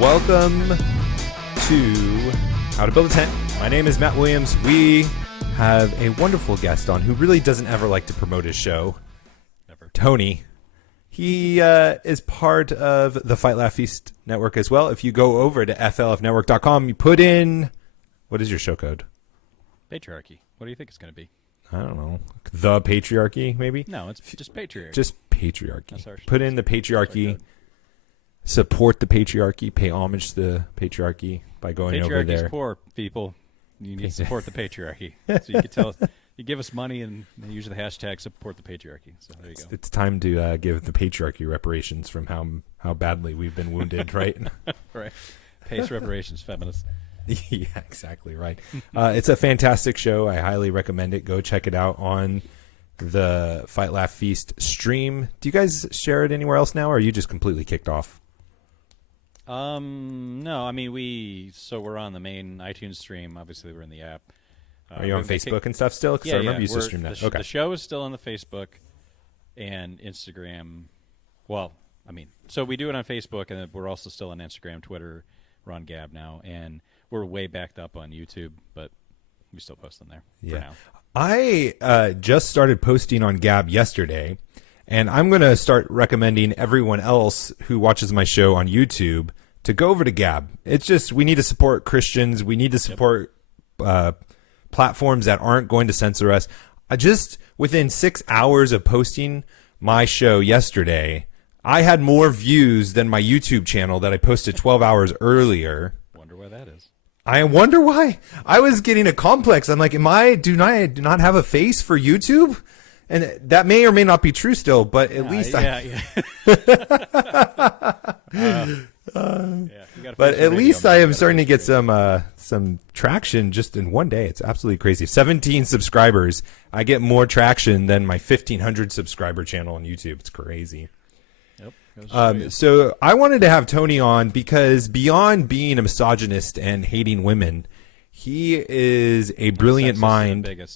Welcome to How to Build a Tent. My name is Matt Williams. We have a wonderful guest on who really doesn't ever like to promote his show. Never. Tony. He is part of the Fight Laugh Feast network as well. If you go over to flfnetwork.com, you put in, what is your show code? Patriarchy. What do you think it's going to be? I don't know. The Patriarchy, maybe? No, it's just Patriarchy. Just Patriarchy. That's our Put in the Patriarchy. Support the Patriarchy. Pay homage to the Patriarchy by going over there. Patriarchy's poor, people. You need to support the Patriarchy. So you can tell, you give us money and use the hashtag support the Patriarchy. So there you go. It's time to give the Patriarchy reparations from how badly we've been wounded, right? Right. Pays reparations, feminists. Yeah, exactly right. It's a fantastic show. I highly recommend it. Go check it out on the Fight Laugh Feast stream. Do you guys share it anywhere else now, or are you just completely kicked off? No, I mean, we're on the main iTunes stream. Obviously, we're in the app. Are you on Facebook and stuff still? Because I remember you used to stream that. The show is still on the Facebook and Instagram. Well, I mean, so we do it on Facebook, and we're also still on Instagram, Twitter. We're on Gab now, and we're way backed up on YouTube, but we still post them there for now. I just started posting on Gab yesterday, and I'm going to start recommending everyone else who watches my show on YouTube to go over to Gab. It's just we need to support Christians. We need to support platforms that aren't going to censor us. Just within 6 hours of posting my show yesterday, I had more views than my YouTube channel that I posted 12 hours earlier. Wonder why that is. I wonder why. I was getting a complex. I'm like, do I not have a face for YouTube? And that may or may not be true still, but at least but at least I am starting to get some traction just in one day. It's absolutely crazy. 17 subscribers. I get more traction than my 1,500 subscriber channel on YouTube. It's crazy. So I wanted to have Tony on because beyond being a misogynist and hating women, he is a brilliant mind. And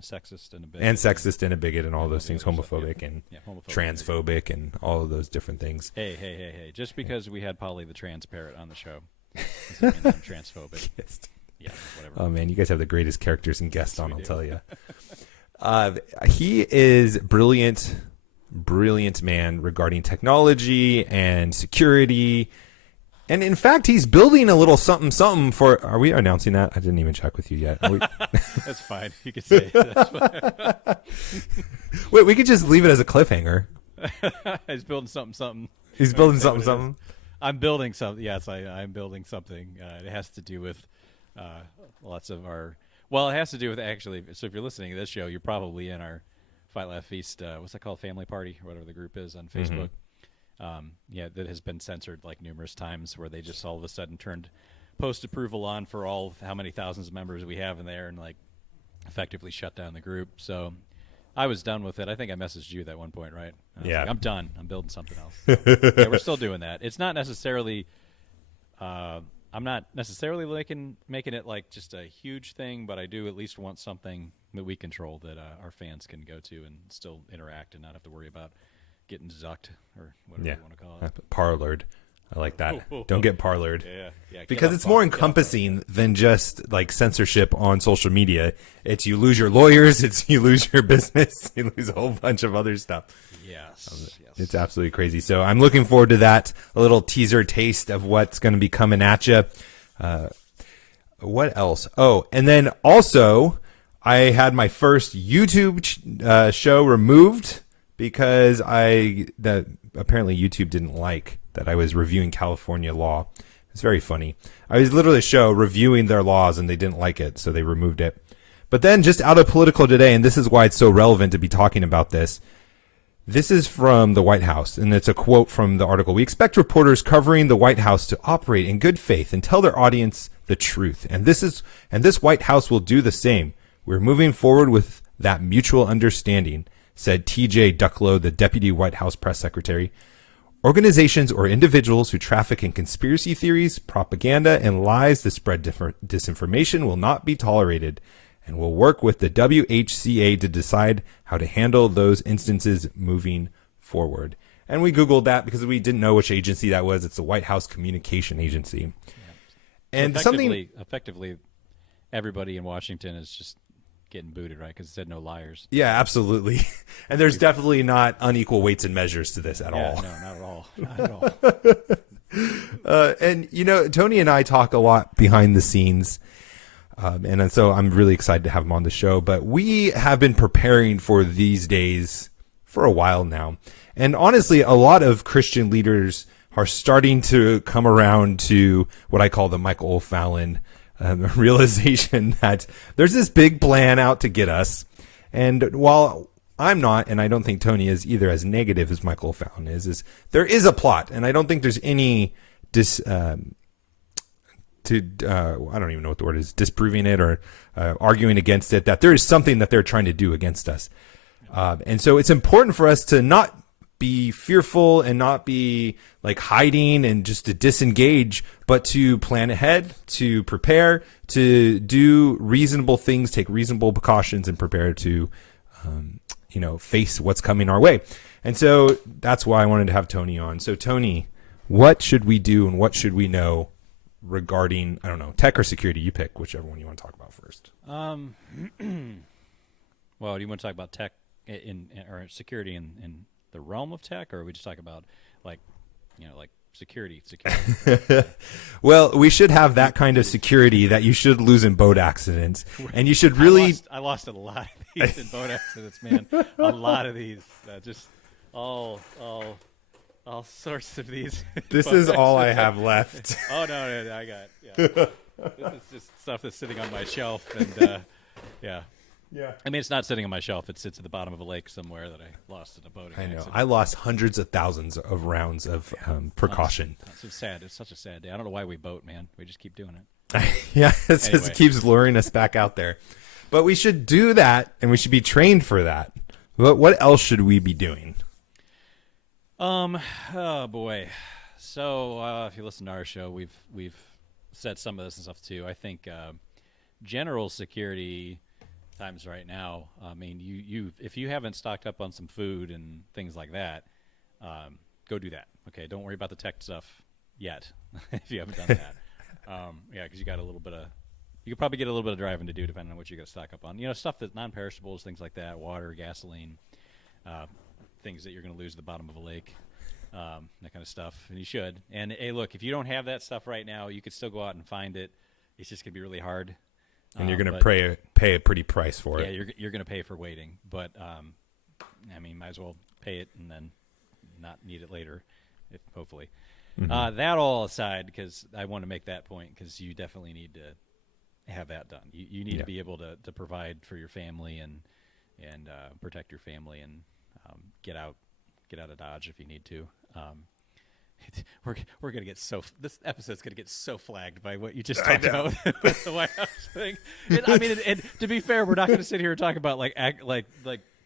sexist and a bigot. And sexist and a bigot and all those things, homophobic and transphobic and all of those different things. Hey. Just because we had Polly the trans parrot on the show doesn't mean I'm transphobic. Yeah, whatever. Oh, man, you guys have the greatest characters and guests on, I'll tell you. He is brilliant man regarding technology and security. And in fact, he's building a little something for... Are we announcing that? I didn't even check with you yet. That's fine. You can say it. That's fine. Wait, we could just leave it as a cliffhanger. He's building something. He's building something. I'm building something. Yes, I'm building something. It has to do with lots of our... Well, it has to do with actually... So if you're listening to this show, you're probably in our Fight Laugh Feast, what's that called? Family Party, or whatever the group is on Facebook. Mm-hmm. That has been censored like numerous times, where they just all of a sudden turned post approval on for all how many thousands of members we have in there, and like effectively shut down the group. So I was done with it. I think I messaged you at one point, right? Like, I'm done. I'm building something else. So, yeah, we're still doing that. It's not necessarily. I'm not necessarily making it like just a huge thing, but I do at least want something that we control that our fans can go to and still interact and not have to worry about getting zucked or whatever you want to call it. Parlored. I like that. Don't get parlored. Yeah. Because it's more encompassing than just like censorship on social media. It's you lose your lawyers, it's you lose your business, you lose a whole bunch of other stuff. Yes. It's absolutely crazy. So I'm looking forward to that. A little teaser taste of what's going to be coming at you. What else? Oh, and then also I had my first YouTube show removed because apparently YouTube didn't like that I was reviewing California law. It's very funny. I was literally a show reviewing their laws and they didn't like it, so they removed it. But then just out of political today, and this is why it's so relevant to be talking about this. This is from the White House, and it's a quote from the article. We expect reporters covering the White House to operate in good faith and tell their audience the truth. And this White House will do the same. We're moving forward with that mutual understanding, said T.J. Ducklow, the Deputy White House Press Secretary. Organizations or individuals who traffic in conspiracy theories, propaganda, and lies that spread disinformation will not be tolerated, and will work with the WHCA to decide how to handle those instances moving forward. And we Googled that because we didn't know which agency that was. It's the White House Communication Agency. And effectively, everybody in Washington is just getting booted, right? Because it said no liars. Yeah, absolutely. And there's definitely not unequal weights and measures to this at all. No, not at all. Not at all. And, you know, Tony and I talk a lot behind the scenes. And so I'm really excited to have him on the show. But we have been preparing for these days for a while now. And honestly, a lot of Christian leaders are starting to come around to what I call the Michael O'Fallon realization that there's this big plan out to get us. And while I'm not, and I don't think Tony is either, as negative as Michael O'Fallon is there is a plot. And I don't think there's any I don't even know what the word is, disproving it or arguing against it, that there is something that they're trying to do against us. And so it's important for us to not be fearful and not be like hiding and just to disengage, but to plan ahead, to prepare, to do reasonable things, take reasonable precautions, and prepare to, face what's coming our way. And so that's why I wanted to have Tony on. So Tony, what should we do and what should we know regarding, I don't know, tech or security? You pick whichever one you want to talk about first. Well, do you want to talk about tech or security in the realm of tech, or are we just talking about like security? Well, we should have that kind of security that you should lose in boat accidents, and you should really. I lost a lot of these in boat accidents, man. A lot of these, just all sorts of these. This is all I have left. Oh no, I got. Yeah. This is just stuff that's sitting on my shelf, and yeah. Yeah. I mean, it's not sitting on my shelf. It sits at the bottom of a lake somewhere that I lost in a boating accident. I lost hundreds of thousands of rounds of precaution. It's sad. It's such a sad day. I don't know why we boat, man. We just keep doing it. Yeah, it keeps luring us back out there. But we should do that, and we should be trained for that. But what else should we be doing? Oh boy. So if you listen to our show, we've said some of this and stuff too. I think general security times right now. I mean, you if you haven't stocked up on some food and things like that, go do that. Okay, don't worry about the tech stuff yet if you haven't done that. Because you got you could probably get a little bit of driving to do depending on what you got to stock up on. You know, stuff that's non-perishables, things like that, water, gasoline, things that you're going to lose at the bottom of a lake, that kind of stuff. And you should. And hey, look, if you don't have that stuff right now, you could still go out and find it. It's just going to be really hard. And you're going to pay a pretty price for it. Yeah, you're going to pay for waiting. But, I mean, might as well pay it and then not need it later, hopefully. Mm-hmm. That all aside, because I want to make that point, because you definitely need to have that done. You need to be able to provide for your family and protect your family and get out of Dodge if you need to. We're gonna get this episode's gonna get so flagged by what you just talked about with the White House thing. And to be fair, we're not gonna sit here and talk about like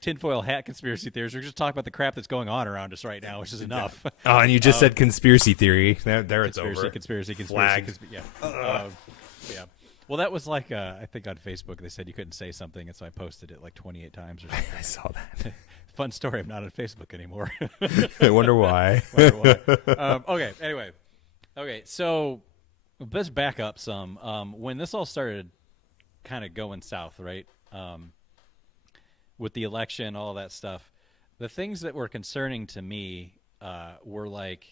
tinfoil hat conspiracy theories. We're just talking about the crap that's going on around us right now, which is enough. Oh, and you just said conspiracy theory. There it's over. Conspiracy. Flag. Yeah. Well, that was like I think on Facebook they said you couldn't say something, and so I posted it like 28 times or something. I saw that. Fun story. I'm not on Facebook anymore. I wonder why. Okay. Anyway. Okay. So let's back up some. When this all started kind of going south, right? With the election, all that stuff, the things that were concerning to me were like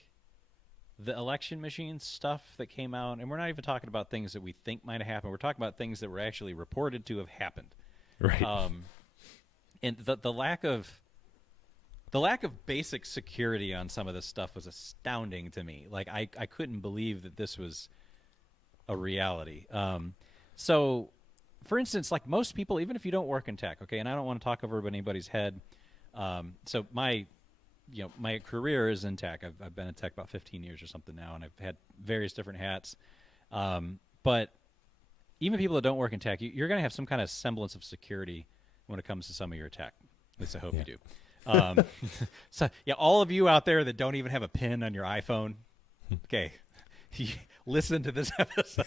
the election machine stuff that came out. And we're not even talking about things that we think might have happened. We're talking about things that were actually reported to have happened. Right. And the lack of basic security on some of this stuff was astounding to me. Like I couldn't believe that this was a reality. So, for instance, like most people, even if you don't work in tech, okay, and I don't want to talk over anybody's head. So my career is in tech. I've been in tech about 15 years or something now, and I've had various different hats. But even people that don't work in tech, you're going to have some kind of semblance of security when it comes to some of your tech. At least I hope you do. So yeah, all of you out there that don't even have a pin on your iPhone, okay, listen to this episode.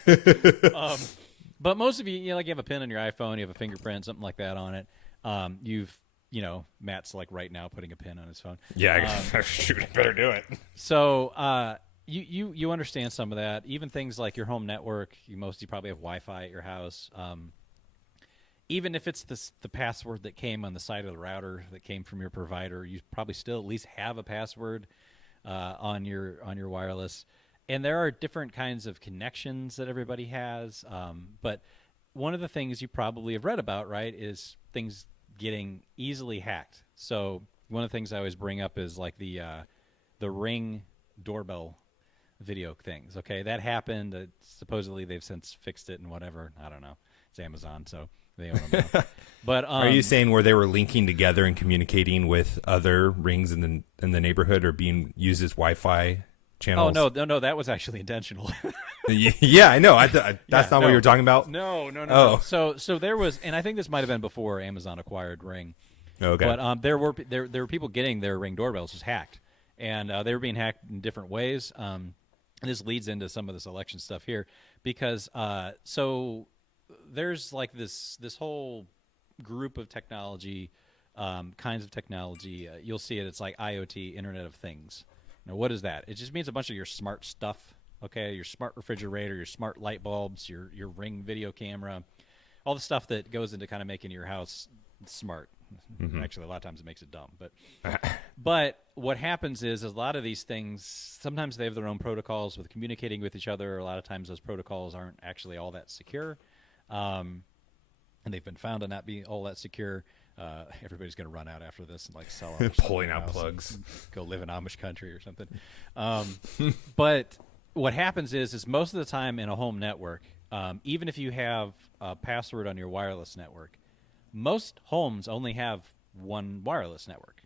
But most of you, like you have a pin on your iPhone, you have a fingerprint, something like that on it. You've Matt's like right now putting a pin on his phone. Yeah, shoot, I better do it. So you understand some of that. Even things like your home network, you probably have Wi-Fi at your house. Even if it's the password that came on the side of the router that came from your provider, you probably still at least have a password on your wireless. And there are different kinds of connections that everybody has. But one of the things you probably have read about, right, is things getting easily hacked. So one of the things I always bring up is like the Ring doorbell video things. Okay, that happened. Supposedly they've since fixed it and whatever. I don't know. It's Amazon, so they own them now. But are you saying where they were linking together and communicating with other rings in the neighborhood or being used as Wi-Fi channels? Oh no, that was actually intentional. Yeah, I know. That's not what you were talking about. No. So there was, and I think this might have been before Amazon acquired Ring. Okay. But there were people getting their Ring doorbells just hacked, and they were being hacked in different ways. And this leads into some of this election stuff here, because so there's like this whole group of technology, kinds of technology. You'll see it. It's like IoT, Internet of Things. Now, what is that? It just means a bunch of your smart stuff. Okay, your smart refrigerator, your smart light bulbs, your Ring video camera, all the stuff that goes into kind of making your house smart. Mm-hmm. Actually, a lot of times it makes it dumb. But what happens is a lot of these things, sometimes they have their own protocols with communicating with each other. A lot of times those protocols aren't actually all that secure. And they've been found to not be all that secure. Everybody's going to run out after this and like sell off pulling out plugs, go live in Amish country or something. But what happens is most of the time in a home network, even if you have a password on your wireless network, most homes only have one wireless network.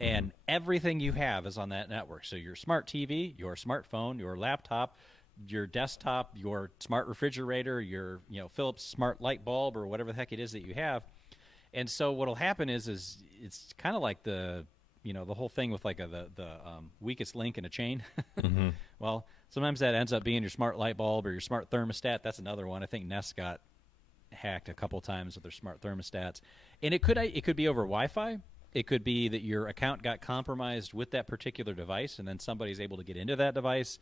And everything you have is on that network. So your smart TV, your smartphone, your laptop, your desktop, your smart refrigerator, your Philips smart light bulb, or whatever the heck it is that you have. And so what'll happen is it's kind of like the whole thing with like the weakest link in a chain. Mm-hmm. Well, sometimes that ends up being your smart light bulb or your smart thermostat. That's another one. I think Nest got hacked a couple times with their smart thermostats. And it could be over Wi-Fi. It could be that your account got compromised with that particular device, and then somebody's able to get into that device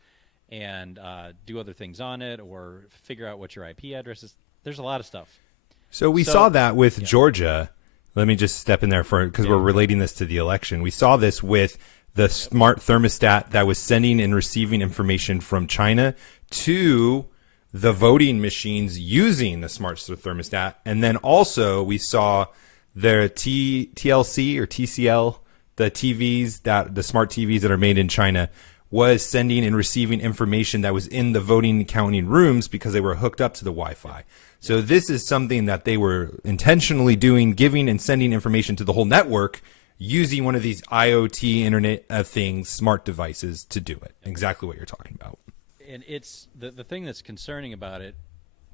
and do other things on it, or figure out what your IP address is. There's a lot of stuff. So we saw that with Georgia. Let me just step in there because we're relating this to the election. We saw this with the smart thermostat that was sending and receiving information from China to the voting machines using the smart thermostat. And then also we saw the TLC or TCL, the smart TVs that are made in China, was sending and receiving information that was in the voting counting rooms because they were hooked up to the Wi-Fi. So this is something that they were intentionally doing, giving and sending information to the whole network using one of these IoT Internet of Things smart devices to do it. Exactly what you're talking about. And it's the thing that's concerning about it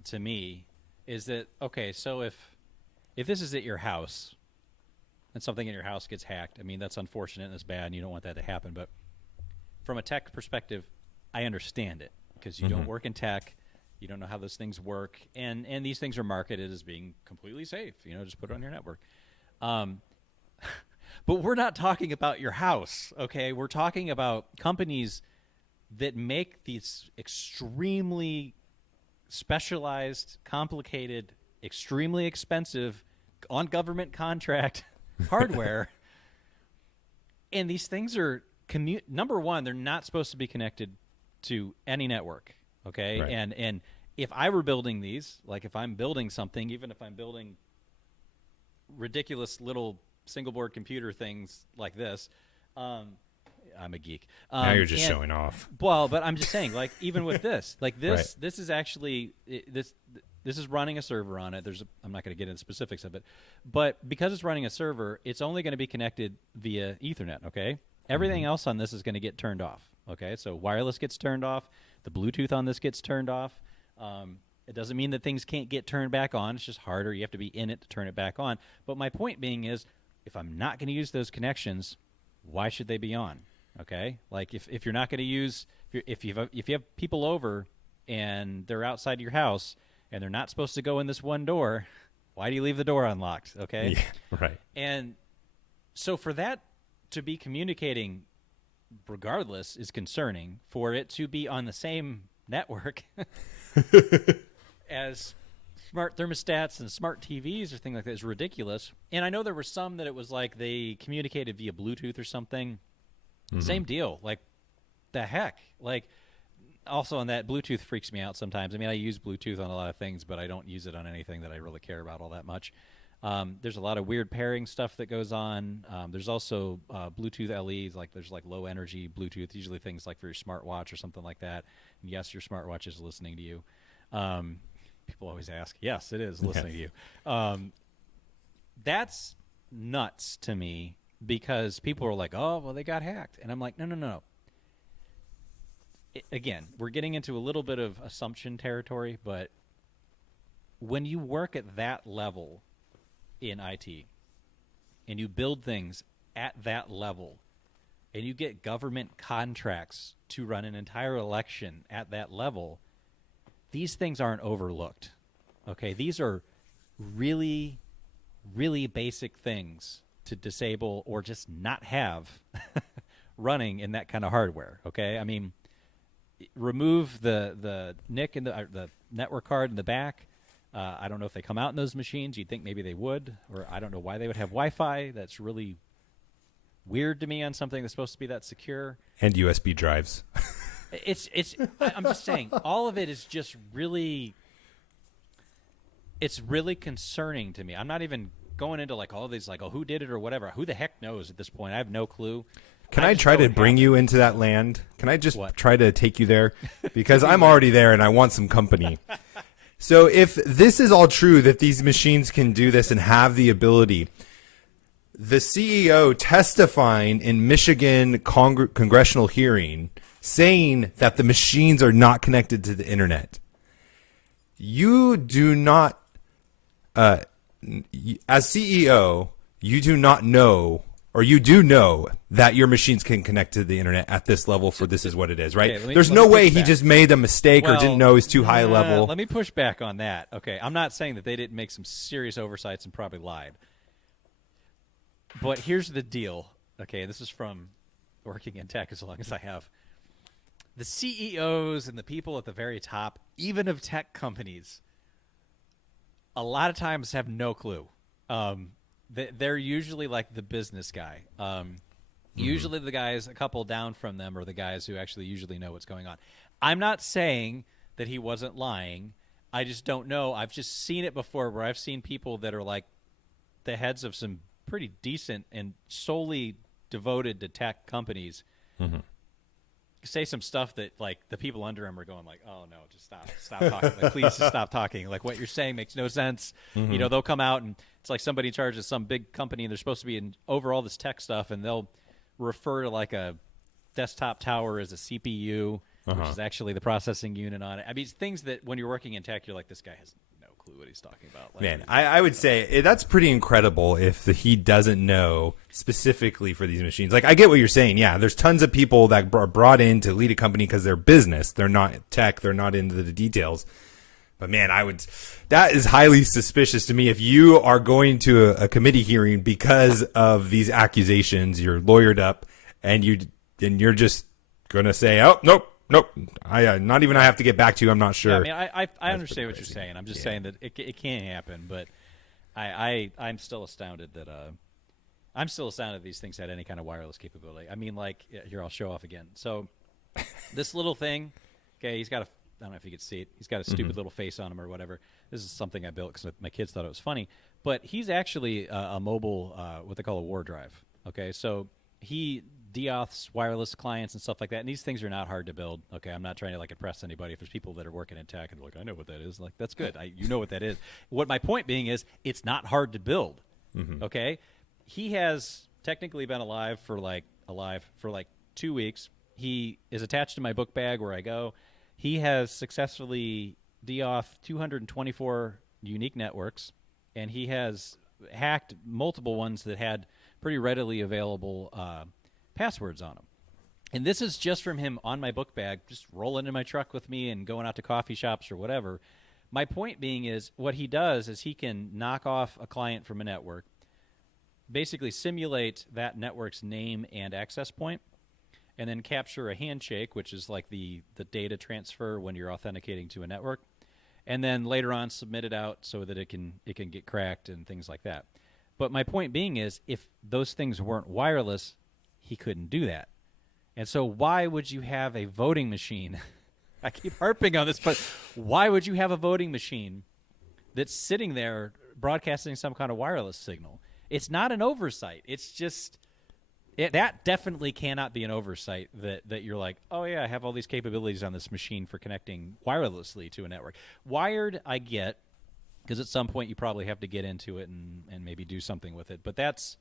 to me is that, okay, so if this is at your house and something in your house gets hacked, I mean, that's unfortunate and it's bad and you don't want that to happen. But from a tech perspective, I understand it because you don't work in tech. You don't know how those things work. And these things are marketed as being completely safe. Just put it on your network. But we're not talking about your house, okay? We're talking about companies that make these extremely specialized, complicated, extremely expensive, on government contract hardware. And these things are, number one, they're not supposed to be connected to any network, okay? Right. And if I were building these, like if I'm building something, even if I'm building ridiculous little single board computer things like this, I'm a geek. Now you're just showing off. Well, but I'm just saying, like, even with this, like this, Right. this is actually this is running a server on it. I'm not going to get into specifics of it, but because it's running a server, it's only going to be connected via Ethernet. Okay, everything else on this is going to get turned off. Okay, so wireless gets turned off. The Bluetooth on this gets turned off. It doesn't mean that things can't get turned back on. It's just harder. You have to be in it to turn it back on. But my point being is, if I'm not going to use those connections, why should they be on? Okay, like if you're not going to use, if you have people over and they're outside your house and they're not supposed to go in this one door, why do you leave the door unlocked? Okay, yeah, right. And So for that to be communicating regardless is concerning. For it to be on the same network as smart thermostats and smart TVs or things like that is ridiculous. And I know there were some that it was like they communicated via Bluetooth or something. Same deal. Like, the heck? Like, also on that, Bluetooth freaks me out sometimes. I mean, I use Bluetooth on a lot of things, but I don't use it on anything that I really care about all that much. There's a lot of weird pairing stuff that goes on. There's also Bluetooth LEs, like there's like low energy Bluetooth, usually things like for your smartwatch or something like that. And yes, your smartwatch is listening to you. People always ask. Yes, it is listening to you. That's nuts to me because people are like, oh, well, they got hacked. And I'm like, no. Again, we're getting into a little bit of assumption territory, but when you work at that level in IT and you build things at that level and you get government contracts to run an entire election at that level, these things aren't overlooked. Okay, these are really, really basic things to disable or just not have running in that kind of hardware. Okay, I mean, remove the NIC and the network card in the back. I don't know if they come out in those machines. You'd think maybe they would, or I don't know why they would have Wi-Fi. That's really weird to me on something that's supposed to be that secure. And USB drives. I'm just saying, all of it is just really, it's really concerning to me. I'm not even going into like all these like, oh, who did it or whatever. Who the heck knows at this point? I have no clue. Can I try to bring you into that land? Can I just try to take you there? Because I'm already there and I want some company. So if this is all true, that these machines can do this and have the ability, the CEO testifying in Michigan congressional hearing saying that the machines are not connected to the internet. You do not, as CEO, you do not know, or you do know that your machines can connect to the internet at this level for this is what it is, right? Okay, There's no way he just made a mistake or didn't know it's too high a level. Let me push back on that. Okay, I'm not saying that they didn't make some serious oversights and probably lied. But here's the deal. Okay, this is from working in tech as long as I have. The CEOs and the people at the very top, even of tech companies, a lot of times have no clue. They're usually like the business guy. Usually the guys a couple down from them are the guys who actually usually know what's going on. I'm not saying that he wasn't lying. I just don't know. I've just seen it before where I've seen people that are like the heads of some pretty decent and solely devoted to tech companies say some stuff that like the people under him are going like, oh no, just stop talking. Like, please just stop talking. Like what you're saying makes no sense. You know, they'll come out and it's like somebody in charge of some big company and they're supposed to be in over all this tech stuff and they'll refer to like a desktop tower as a CPU, which is actually the processing unit on it. I mean, it's things that when you're working in tech, you're like, this guy has no clue what he's talking about. Like, man, I would say that's pretty incredible if he doesn't know specifically for these machines. Like, I get what you're saying. Yeah, there's tons of people that are brought in to lead a company because they're business. They're not tech. They're not into the details. But man, that is highly suspicious to me. If you are going to a committee hearing because of these accusations, you're lawyered up, and you're just gonna say, "Oh, nope. I not even I have to get back to you. I'm not sure." Yeah, I mean, I understand what you're saying. I'm just saying that it can happen, but I'm still astounded that these things had any kind of wireless capability. I mean, like here, I'll show off again. So this little thing, okay, he's got I don't know if you could see it. He's got a stupid little face on him or whatever. This is something I built because my kids thought it was funny. But he's actually a mobile, what they call a war drive. Okay, so he deauths wireless clients and stuff like that. And these things are not hard to build. Okay, I'm not trying to like impress anybody. If there's people that are working in tech and they're like, I know what that is. Like, that's good. You know what that is. What my point being is, it's not hard to build. Okay, he has technically been alive for like 2 weeks. He is attached to my book bag where I go. He has successfully deauthed 224 unique networks, and he has hacked multiple ones that had pretty readily available passwords on them. And this is just from him on my book bag, just rolling in my truck with me and going out to coffee shops or whatever. My point being is what he does is he can knock off a client from a network, basically simulate that network's name and access point, and then capture a handshake, which is like the data transfer when you're authenticating to a network, and then later on submit it out so that it can get cracked and things like that. But my point being is, if those things weren't wireless, he couldn't do that. And so why would you have a voting machine? I keep harping on this, but why would you have a voting machine that's sitting there broadcasting some kind of wireless signal? It's not an oversight. It's just that definitely cannot be an oversight that you're like, oh, yeah, I have all these capabilities on this machine for connecting wirelessly to a network. Wired, I get, because at some point you probably have to get into it and maybe do something with it. But that's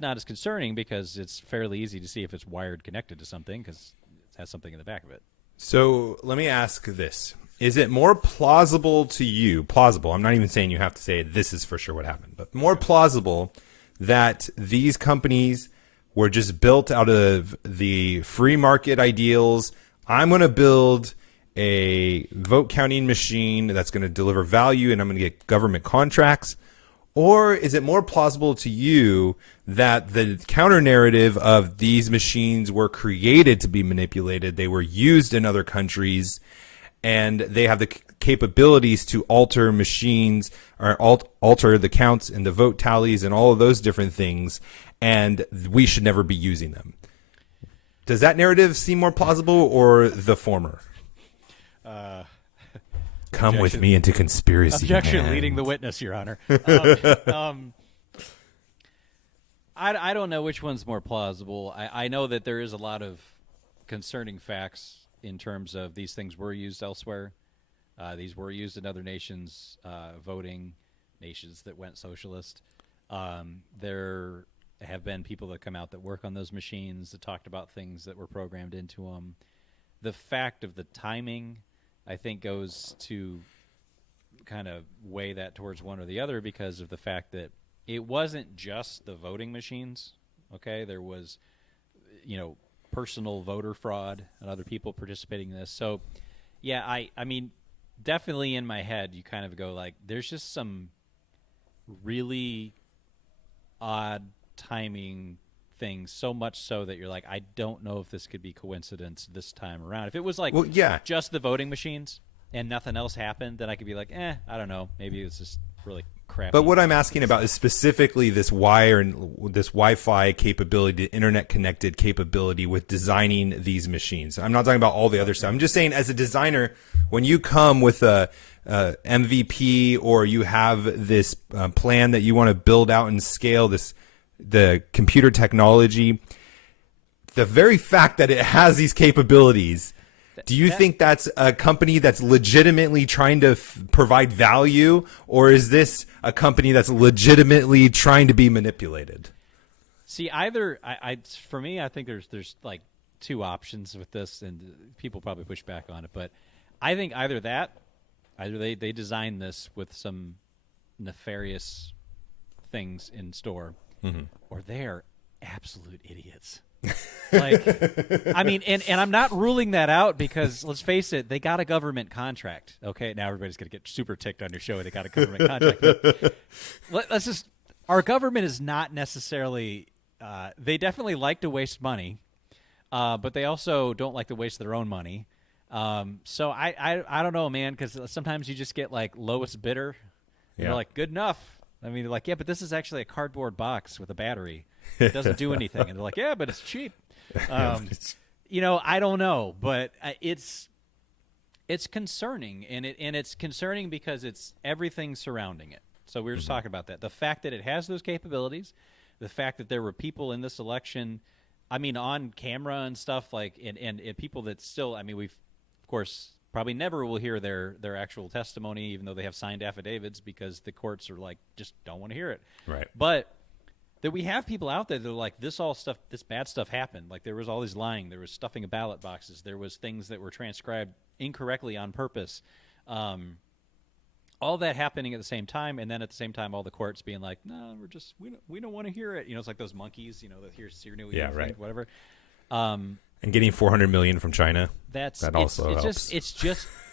not as concerning because it's fairly easy to see if it's wired connected to something because it has something in the back of it. So let me ask this. Is it more plausible to you, I'm not even saying you have to say this is for sure what happened, but more plausible that these companies were just built out of the free market ideals? I'm going to build a vote counting machine that's going to deliver value and I'm going to get government contracts. Or is it more plausible to you that the counter narrative of these machines were created to be manipulated? They were used in other countries and they have the capabilities to alter machines or alter the counts and the vote tallies and all of those different things. And we should never be using them. Does that narrative seem more plausible or the former? Come Objection. with me into conspiracy. Objection, land. leading the witness, Your Honor. I don't know which one's more plausible. I know that there is a lot of concerning facts in terms of these things were used elsewhere. These were used in other nations, voting nations that went socialist. There have been people that come out that work on those machines that talked about things that were programmed into them. The fact of the timing, I think, goes to kind of weigh that towards one or the other because of the fact that it wasn't just the voting machines. Okay, there was, personal voter fraud and other people participating in this. So, yeah, I mean, definitely in my head, you kind of go like, there's just some really odd timing things, so much so that you're like, I don't know if this could be coincidence this time around. If it was like just the voting machines and nothing else happened, then I could be like, I don't know. Maybe it's just really crappy. But what I'm asking about is specifically this this Wi-Fi capability, the internet connected capability with designing these machines. I'm not talking about all the other stuff. I'm just saying, as a designer, when you come with a MVP or you have this plan that you want to build out and scale the computer technology, the very fact that it has these capabilities, do you think that's a company that's legitimately trying to provide value, or is this a company that's legitimately trying to be manipulated? See, for me, I think there's like two options with this, and people probably push back on it, but I think either they designed this with some nefarious things in store, or they are absolute idiots. Like, I mean, and I'm not ruling that out because let's face it, they got a government contract. Okay, now everybody's gonna get super ticked on your show. They got a government contract. Let's just, our government is not necessarily. They definitely like to waste money, but they also don't like to waste their own money. So I don't know, man, because sometimes you just get like lowest bidder. And they're like, good enough. I mean, they're like, yeah, but this is actually a cardboard box with a battery. It doesn't do anything. And they're like, yeah, but it's cheap. I don't know, but it's concerning, and it's concerning because it's everything surrounding it. So we were just talking about that. The fact that it has those capabilities, the fact that there were people in this election, I mean, on camera and stuff, like, and people that still, I mean, we've, of course, probably never will hear their actual testimony, even though they have signed affidavits, because the courts are like, just don't want to hear it. Right. But that we have people out there that are like, this bad stuff happened. Like, there was all this lying. There was stuffing of ballot boxes. There was things that were transcribed incorrectly on purpose. All that happening at the same time, and then at the same time, all the courts being like, no, we don't want to hear it. It's like those monkeys, that here's your new whatever. And getting $400 million from China. That also helps.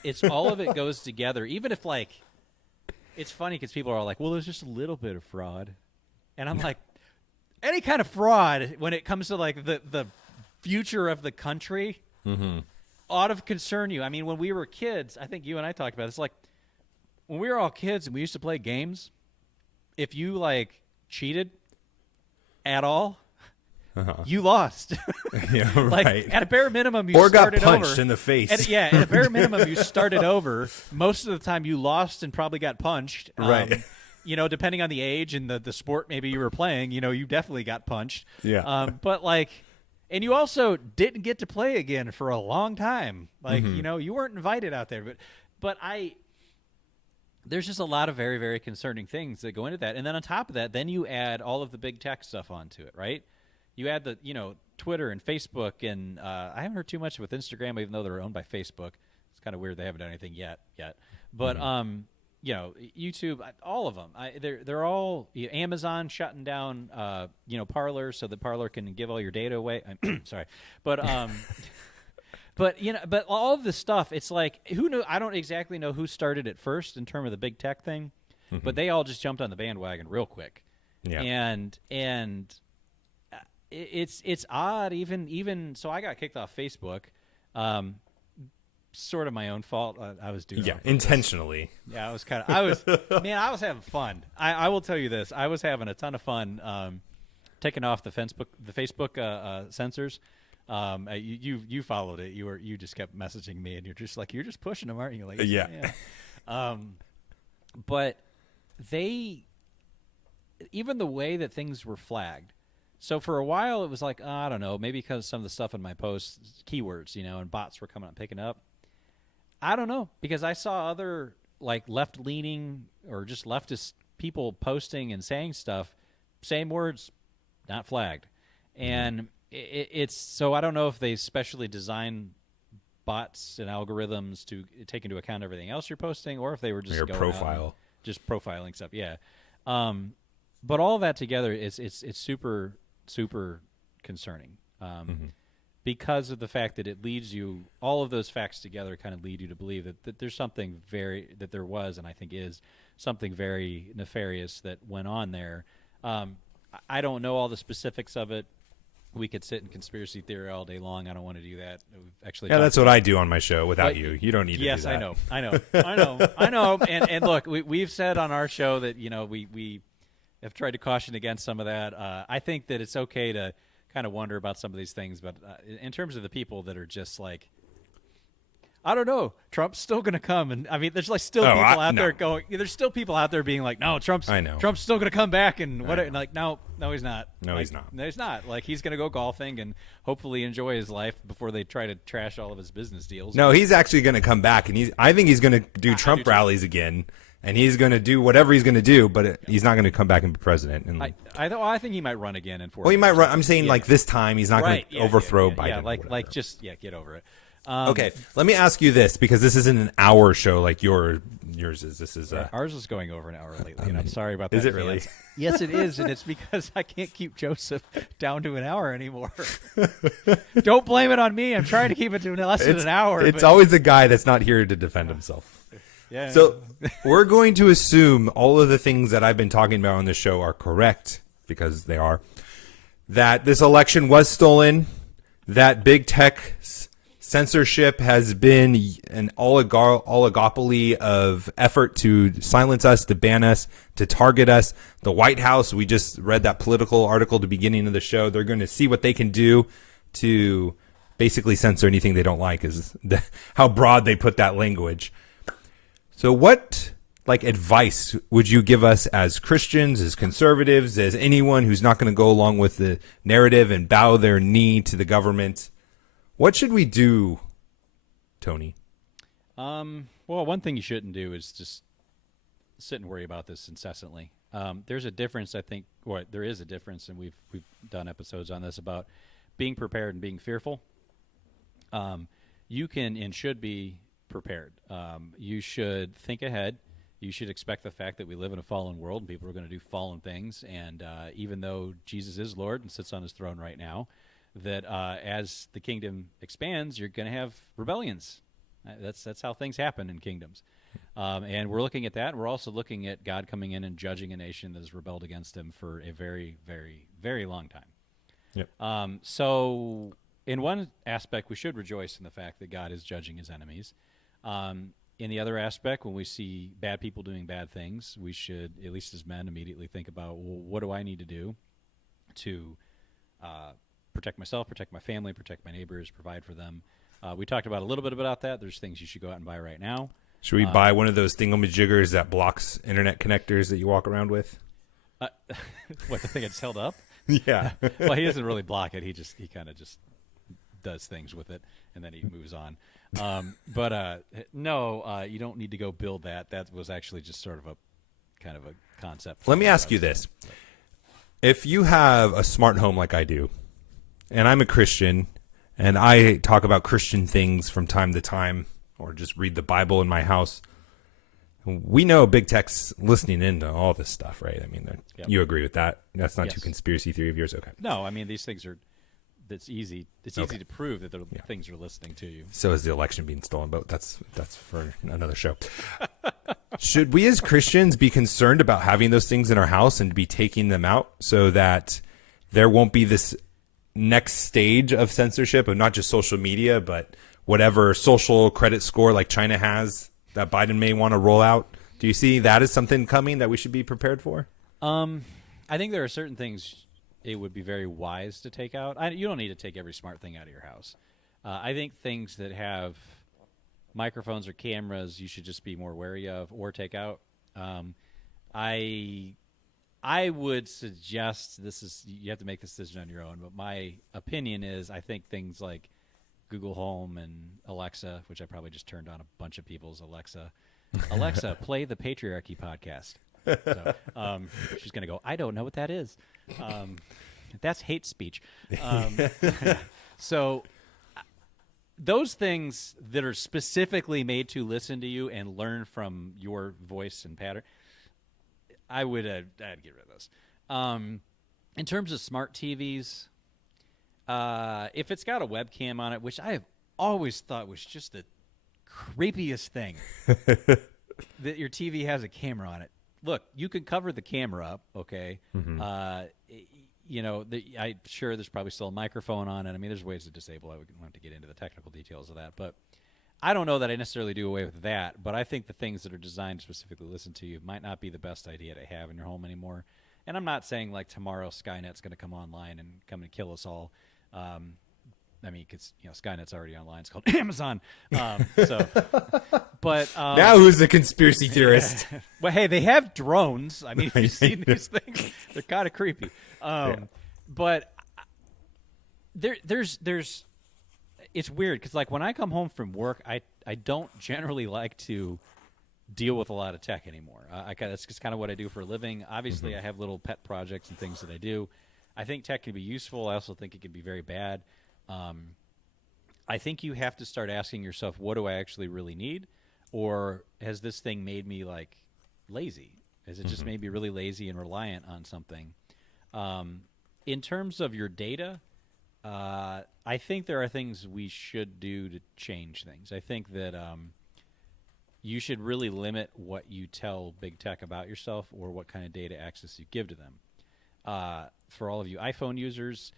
It's all of it goes together. Even if, like, it's funny because people are all like, well, there's just a little bit of fraud. And I'm like, any kind of fraud when it comes to like the future of the country ought to concern you. I mean, when we were kids, I think you and I talked about it, it's like when we were all kids and we used to play games, if you like cheated at all, you lost. Yeah, like right. at a bare minimum, you Or got started punched over. in the face. At a bare minimum, you started over. Most of the time, you lost and probably got punched. Right. You know, depending on the age and the sport maybe you were playing, you know, you definitely got punched. Yeah. But like, and you also didn't get to play again for a long time. Like, you know, you weren't invited out there. But there's just a lot of very, very concerning things that go into that. And then on top of that, then you add all of the big tech stuff onto it, right? You add the, you know, Twitter and Facebook, and I haven't heard too much with Instagram, even though they're owned by Facebook. It's kind of weird they haven't done anything yet. But you know, YouTube, all of them. They're all Amazon shutting down, you know, Parler so that Parler can give all your data away. Sorry, but you know, but all of this stuff, it's like who knew? I don't exactly know who started it first in terms of the big tech thing, but they all just jumped on the bandwagon real quick. Yeah. And it's odd. Even so, I got kicked off Facebook. Sort of my own fault. I was doing intentionally. Yeah, I was I was having fun. I will tell you this. I was having a ton of fun taking off the Facebook censors. You followed it. You just kept messaging me, and you're just pushing them, aren't you? Like, yeah. But even the way that things were flagged. So for a while, it was like, I don't know, maybe because some of the stuff in my posts, keywords, you know, and bots were coming up picking up. I don't know, because I saw other like left-leaning or just leftist people posting and saying stuff, same words, not flagged. And it's so I don't know if they specially design bots and algorithms to take into account everything else you're posting, or if they were just your going profile, just profiling stuff. Yeah. But all that together, it's super, super concerning. Because of the fact that it leads you, all of those facts together kind of lead you to believe that there's something that there was, and I think is something very nefarious that went on there. I don't know all the specifics of it. We could sit in conspiracy theory all day long. I don't want to do that. We've actually, that's what I do on my show without you. You don't need to do that. Yes, I know. And look, we've said on our show that, you know, we have tried to caution against some of that. I think that it's okay to kind of wonder about some of these things, but in terms of the people that are just like, I don't know, Trump's still going to come, and I mean, there's like still people out there going. There's still people out there being like, no, Trump's still going to come back, and what? And like, no, he's not. No, he's not. No, he's not. Like, he's going to go golfing and hopefully enjoy his life before they try to trash all of his business deals. No, he's actually going to come back, and I think he's going to do Trump rallies again. And he's going to do whatever he's going to do, but he's not going to come back and be president. And I think he might run again in 4 Well, he might run. I'm saying like this time he's not going to overthrow Biden. Yeah, get over it. Okay, let me ask you this, because this isn't an hour show like yours is. This is ours is going over an hour lately, and I'm sorry about that. Is it really? Yes, it is, and it's because I can't keep Joseph down to an hour anymore. Don't blame it on me. I'm trying to keep it to less than an hour. It's always a guy that's not here to defend himself. Yeah. So we're going to assume all of the things that I've been talking about on this show are correct, because they are. That this election was stolen, that big tech censorship has been an oligopoly of effort to silence us, to ban us, to target us. The White House, we just read that political article at the beginning of the show. They're going to see what they can do to basically censor anything they don't like, is how broad they put that language. So what advice would you give us as Christians, as conservatives, as anyone who's not going to go along with the narrative and bow their knee to the government? What should we do, Tony? Well, one thing you shouldn't do is just sit and worry about this incessantly. There's a difference, I think. Well, there is a difference, and we've done episodes on this about being prepared and being fearful. You can and should be prepared. You should think ahead. You should expect the fact that we live in a fallen world and people are going to do fallen things. And even though Jesus is Lord and sits on his throne right now, that as the kingdom expands, you're going to have rebellions. That's how things happen in kingdoms. And we're looking at that. We're also looking at God coming in and judging a nation that has rebelled against him for a very, very, very long time. Yep. So in one aspect, we should rejoice in the fact that God is judging his enemies. In the other aspect, when we see bad people doing bad things, we should, at least as men, immediately think about, well, what do I need to do to protect myself, protect my family, protect my neighbors, provide for them. We talked about a little bit about that. There's things you should go out and buy right now. Should we buy one of those thingamajiggers that blocks internet connectors that you walk around with? What, the thing that's held up? Yeah. Well, he doesn't really block it. He kind of just does things with it, and then he moves on. But no, you don't need to go build that. That was actually just sort of a kind of a concept. Let me ask you this. If you have a smart home like I do, and I'm a Christian, and I talk about Christian things from time to time, or just read the Bible in my house, we know big tech's listening into all this stuff, right? I mean, Yep. You agree with that? That's not Yes. too conspiracy theory of yours? Okay. No, I mean, these things are, that's easy. It's easy to prove that the things are listening to you. So is the election being stolen, but that's for another show. Should we as Christians be concerned about having those things in our house and be taking them out so that there won't be this next stage of censorship of not just social media, but whatever social credit score like China has that Biden may want to roll out? Do you see that as something coming that we should be prepared for? I think there are certain things it would be very wise to take out. You don't need to take every smart thing out of your house. I think things that have microphones or cameras you should just be more wary of or take out. I would suggest you have to make this decision on your own, but my opinion is I think things like Google Home and Alexa, which I probably just turned on a bunch of people's Alexa, play the Patriarchy podcast. So, she's going to go, I don't know what that is. That's hate speech. So those things that are specifically made to listen to you and learn from your voice and pattern, I'd get rid of those. In terms of smart TVs, if it's got a webcam on it, which I have always thought was just the creepiest thing, that your TV has a camera on it. Look, you can cover the camera up, okay? Mm-hmm. I'm sure there's probably still a microphone on it. I mean, there's ways to disable it. We don't have to get into the technical details of that. But I don't know that I necessarily do away with that. But I think the things that are designed to specifically listen to you might not be the best idea to have in your home anymore. And I'm not saying, like, tomorrow Skynet's going to come online and come and kill us all. I mean, because Skynet's already online. It's called Amazon. But now who's the conspiracy theorist? Well, hey, they have drones. I mean, if you've seen these things, they're kind of creepy. But there's it's weird because, like, when I come home from work, I don't generally like to deal with a lot of tech anymore. That's just kind of what I do for a living. Obviously, I have little pet projects and things that I do. I think tech can be useful. I also think it can be very bad. I think you have to start asking yourself, what do I actually really need? Or has this thing made me, like, lazy? Has it just made me really lazy and reliant on something? In terms of your data, I think there are things we should do to change things. I think that you should really limit what you tell big tech about yourself or what kind of data access you give to them. For all of you iPhone users,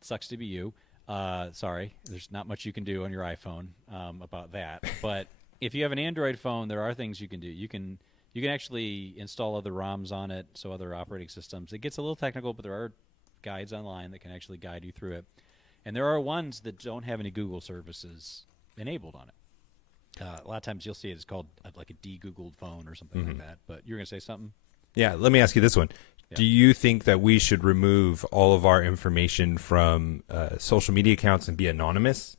sucks to be you. Sorry, there's not much you can do on your iPhone about that. But if you have an Android phone, there are things you can do. You can actually install other ROMs on it, so other operating systems. It gets a little technical, but there are guides online that can actually guide you through it. And there are ones that don't have any Google services enabled on it. A lot of times you'll see it's called like a de-Googled phone or something like that. But you're going to say something? Yeah, let me ask you this one. Yeah. Do you think that we should remove all of our information from social media accounts and be anonymous?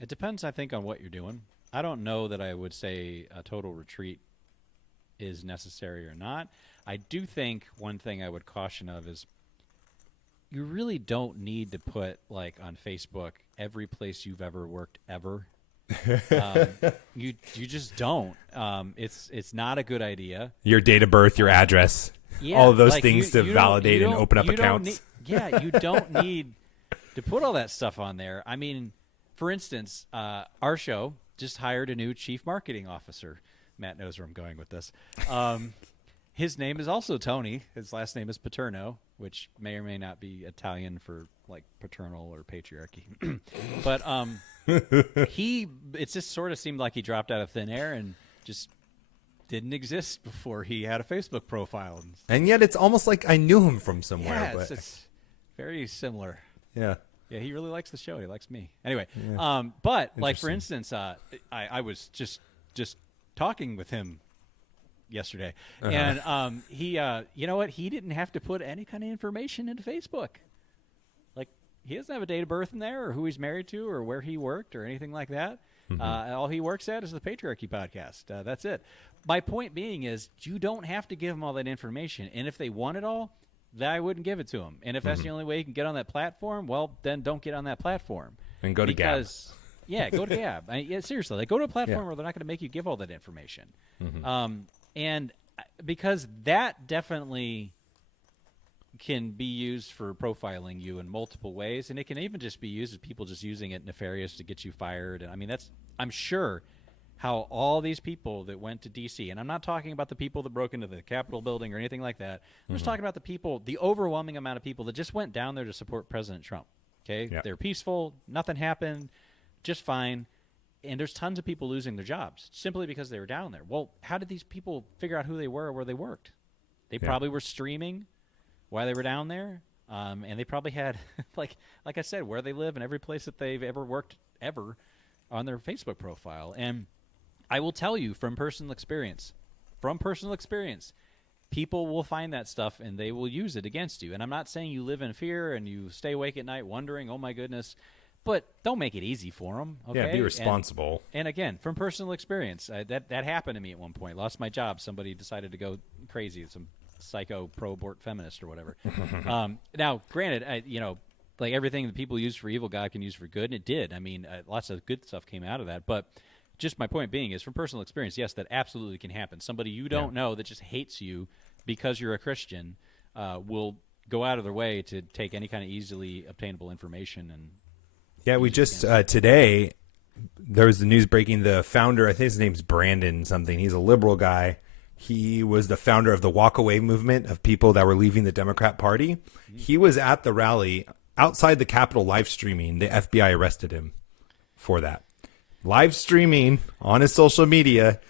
It depends, I think, on what you're doing. I don't know that I would say a total retreat is necessary or not. I do think one thing I would caution of is you really don't need to put, like, on Facebook every place you've ever worked ever. You just don't. It's not a good idea. Your date of birth, your address, all of those things to validate and open up accounts. You don't need to put all that stuff on there. I mean, for instance, our show, just hired a new chief marketing officer. Matt knows where I'm going with this. His name is also Tony. His last name is Paterno, which may or may not be Italian for like paternal or patriarchy. But it just sort of seemed like he dropped out of thin air and just didn't exist before he had a Facebook profile. And yet it's almost like I knew him from somewhere. Yeah, it's very similar. Yeah. Yeah, he really likes the show. He likes me. Anyway, but like for instance, I was just talking with him yesterday, and he, you know what? He didn't have to put any kind of information into Facebook. Like he doesn't have a date of birth in there, or who he's married to, or where he worked, or anything like that. All he works at is the Patriarchy podcast. That's it. My point being is you don't have to give them all that information, and if they want it all, then I wouldn't give it to them. And if that's the only way you can get on that platform, well, then don't get on that platform. And go to Gab. Yeah, go to Gab. Seriously, like go to a platform where they're not going to make you give all that information. And because that definitely can be used for profiling you in multiple ways, and it can even just be used as people just using it nefarious to get you fired. And I mean, that's, I'm sure, how all these people that went to D.C., and I'm not talking about the people that broke into the Capitol building or anything like that. I'm just talking about the people, the overwhelming amount of people that just went down there to support President Trump. Okay? Yeah. They're peaceful. Nothing happened. Just fine. And there's tons of people losing their jobs simply because they were down there. Well, how did these people figure out who they were or where they worked? They probably were streaming while they were down there. And they probably had, like I said, where they live and every place that they've ever worked ever on their Facebook profile. And I will tell you from personal experience, people will find that stuff and they will use it against you. And I'm not saying you live in fear and you stay awake at night wondering, oh my goodness, but don't make it easy for them. Okay? Yeah, be responsible. And again, from personal experience, that happened to me at one point. Lost my job. Somebody decided to go crazy, some psycho pro-abort feminist or whatever. Now, granted, like everything that people use for evil, God can use for good, and it did. I mean, lots of good stuff came out of that, but just my point being is, from personal experience, yes, that absolutely can happen. Somebody you don't know that just hates you because you're a Christian will go out of their way to take any kind of easily obtainable information. And we just today there was the news breaking. The founder, I think his name's Brandon something. He's a liberal guy. He was the founder of the walkaway movement of people that were leaving the Democrat Party. He was at the rally outside the Capitol live streaming. The FBI arrested him for that. Live streaming on his social media,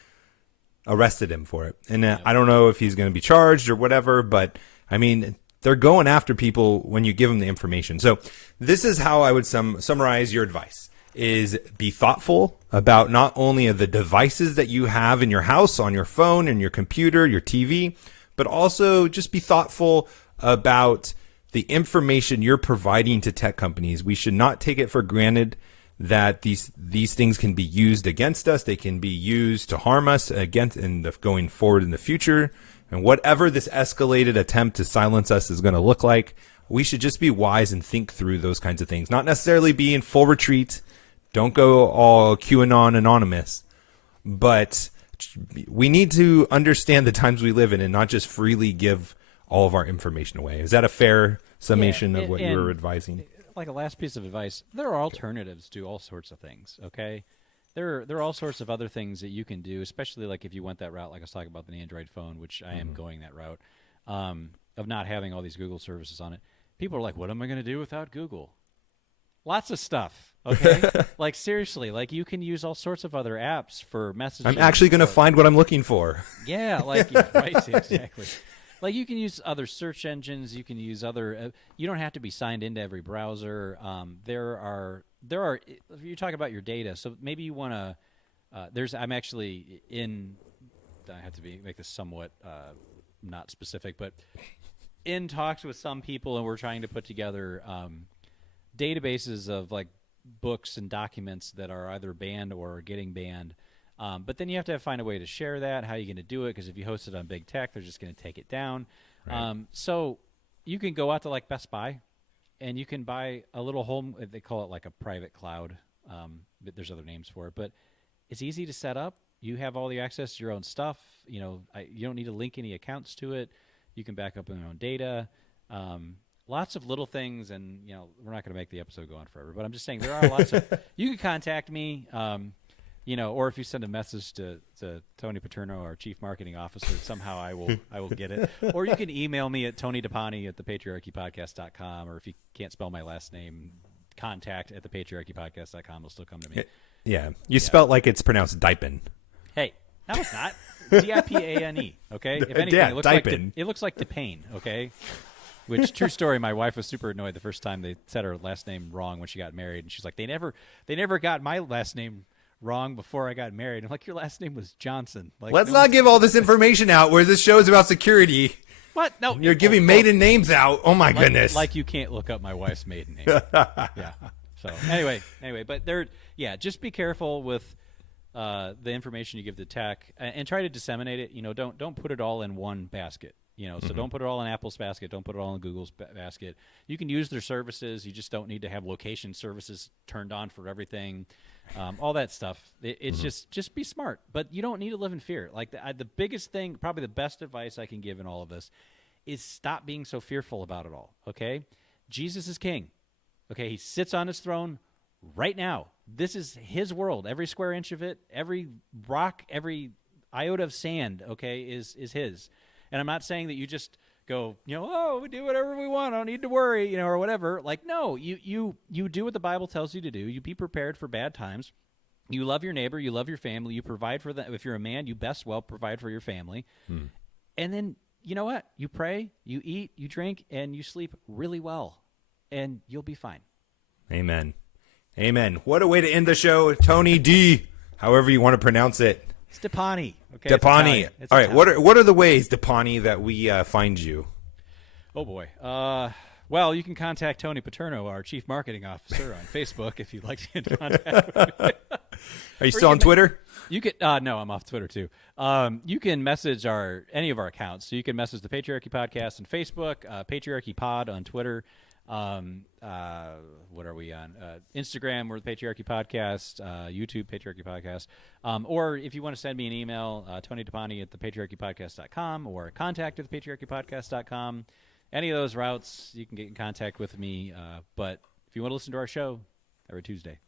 arrested him for it. And I don't know if he's going to be charged or whatever, but I mean, they're going after people when you give them the information. So this is how I would summarize your advice: is be thoughtful about not only the devices that you have in your house, on your phone and your computer, your TV, but also just be thoughtful about the information you're providing to tech companies. We should not take it for granted that these things can be used against us. They can be used to harm us going forward in the future. And whatever this escalated attempt to silence us is going to look like, we should just be wise and think through those kinds of things. Not necessarily be in full retreat. Don't go all QAnon anonymous. But we need to understand the times we live in and not just freely give all of our information away. Is that a fair summation of what you're advising? Like a last piece of advice, there are alternatives to all sorts of things, okay? There are all sorts of other things that you can do, especially like if you went that route, like I was talking about the Android phone, which I am going that route, of not having all these Google services on it. People are like, what am I going to do without Google? Lots of stuff, okay? Like seriously, like you can use all sorts of other apps for messaging. I'm actually going to find what I'm looking for. Yeah, like, right, exactly. Like you can use other search engines. You can use other. You don't have to be signed into every browser. There are. If you talk about your data, so maybe you want to. I'm actually in. I have to make this somewhat not specific, but in talks with some people, and we're trying to put together databases of like books and documents that are either banned or are getting banned. But then you have to find a way to share that. How are you going to do it? Because if you host it on big tech, they're just going to take it down. Right. So you can go out to like Best Buy, and you can buy a little home. They call it like a private cloud. But there's other names for it. But it's easy to set up. You have all the access to your own stuff. You don't need to link any accounts to it. You can back up your own data. Lots of little things, and we're not going to make the episode go on forever. But I'm just saying there are lots of. You can contact me. or if you send a message to Tony Paterno, our chief marketing officer, somehow I will get it. Or you can email me at TonyDipane@thepatriarchypodcast.com, or if you can't spell my last name, contact@thepatriarchypodcast.com will still come to me. Yeah. You spell it like it's pronounced Dipane. Hey, no, it's not. Dipane. Okay. If anything, Yeah, it looks Dipane. it looks like Dipane. Okay. Which, true story, my wife was super annoyed the first time they said her last name wrong when she got married, and she's like, they never got my last name wrong before I got married. I'm like, your last name was Johnson. Like, Let's not give all this information out where this show is about security. What? No, You're giving maiden names out. Oh my goodness. Like you can't look up my wife's maiden name. Yeah. So anyway, but just be careful with the information you give to tech, and try to disseminate it. Don't put it all in one basket. So don't put it all in Apple's basket. Don't put it all in Google's basket. You can use their services. You just don't need to have location services turned on for everything. All that stuff. It's just be smart. But you don't need to live in fear. Like the biggest thing, probably the best advice I can give in all of this is stop being so fearful about it all. Okay? Jesus is king. Okay? He sits on his throne right now. This is his world. Every square inch of it, every rock, every iota of sand, okay, is his. And I'm not saying that you just go, we do whatever we want. I don't need to worry, or whatever. Like, no, you do what the Bible tells you to do. You be prepared for bad times. You love your neighbor. You love your family. You provide for them. If you're a man, you best well provide for your family. And then, you know what? You pray, you eat, you drink, and you sleep really well. And you'll be fine. Amen. Amen. What a way to end the show. Tony D, however you want to pronounce it. It's Dipane. Okay, Dipane. It's all right. Italian. What are the ways, Dipane, that we find you? Oh boy. Well, you can contact Tony Paterno, our chief marketing officer, on Facebook if you'd like to get in contact with me. Are you still on Twitter? You can. No, I'm off Twitter too. You can message any of our accounts. So you can message the Patriarchy Podcast on Facebook, Patriarchy Pod on Twitter. What are we on? Instagram, we're the Patriarchy Podcast. YouTube, Patriarchy Podcast. Or if you want to send me an email, Tony Dipane at thepatriarchypodcast.com or contact at thepatriarchypodcast.com. Any of those routes, you can get in contact with me. But if you want to listen to our show, every Tuesday.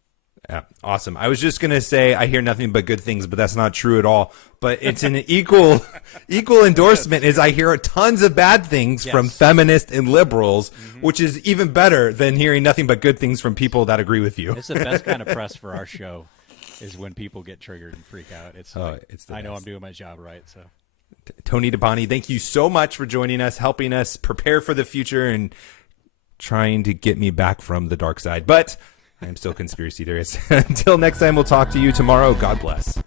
Yeah, awesome. I was just going to say I hear nothing but good things, but that's not true at all. But it's an equal endorsement as I hear tons of bad things from feminists and liberals, which is even better than hearing nothing but good things from people that agree with you. It's the best kind of press for our show is when people get triggered and freak out. It's I know I'm doing my job right. So, Tony Dipane, thank you so much for joining us, helping us prepare for the future and trying to get me back from the dark side. But I'm still conspiracy theorist. Until next time, we'll talk to you tomorrow. God bless.